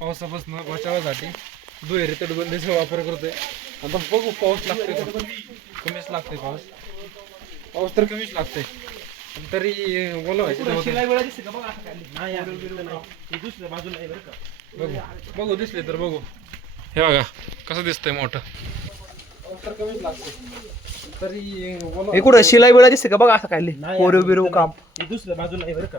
पावसापास बचावासाठी दुहेरी तटबंदीचा वापर करतोय आता बघू पाऊस लागतोय कमीच लागते पाऊस पाऊस तर कमीच लागतोय तरी बोलवायचं बाजूला तर बघू हे बघा कसं दिसतंय मोठ तरी तर तरी शिलाई वेळा दिसते का बघा असं बिरू नाही दुसऱ्या बाजूला का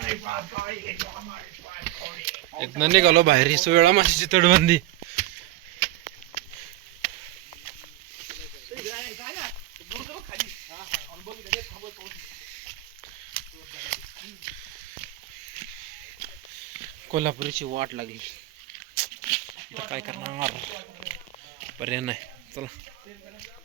एकदा निघालो बाहेर हि वेळा माझ्याची तटबंदी कोल्हापुरीची वाट लागली काय करणार पर्याय नाही चला